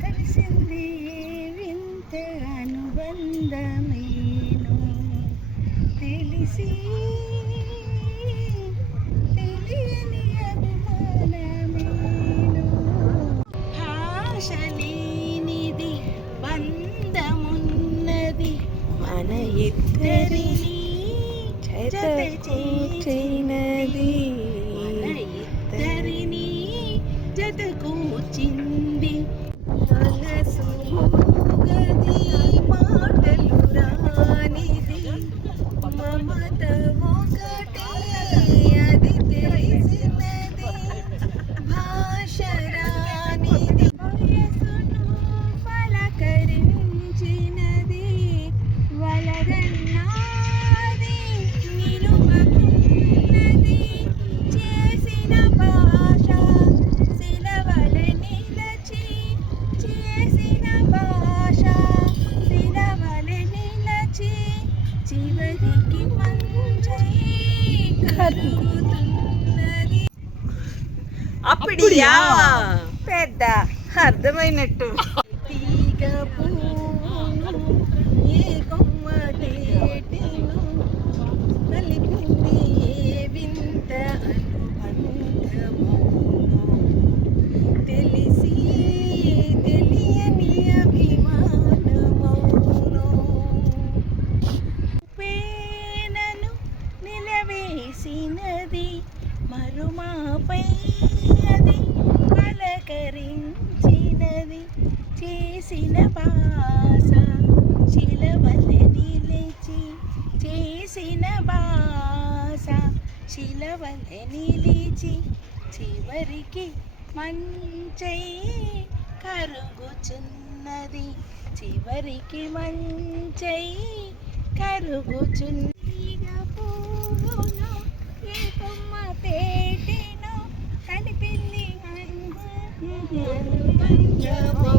కలిసింది వింత అనుబంధమేను తెలిసి తెలియని అభిమానమేను ఆశలేనిది బంధమున్నది మన ఇద్దరిని జత చేసినది మన ఇద్దరిని జత కూర్చింది మనసు మూగది మాటలు రానిది మమత ఒకటే అది తెలిసినది భాష రానిది వయసును పలకరించినది వలగన్నాది నిలువకున్నది చేసిన భాష శిలవల నిలచి చేసిన భాష శిలవల నిలచి చివరికి మంచై కరుగుతున్నది అప్పుడియా పెద్ద అర్థమైనట్టు తీగ పువ్వును ఏ కొమ్మ తేటెను నలిపింది ఏ వింత అనుబంధమును తెలిసి తెలియని అభిమానమౌను పేనను నిలవేసినది మరుమాపై అది పలకరించినది చేసిన భాష శిలవల నిలిచి చేసిన భాష శిలవల నిలిచి చివరికి మంచై కరుగుచున్నది చివరికి మంచై కరుగుచున్నది పువ్వును ఏ కొమ్మ తేటెను కలిపింది అనుబంధము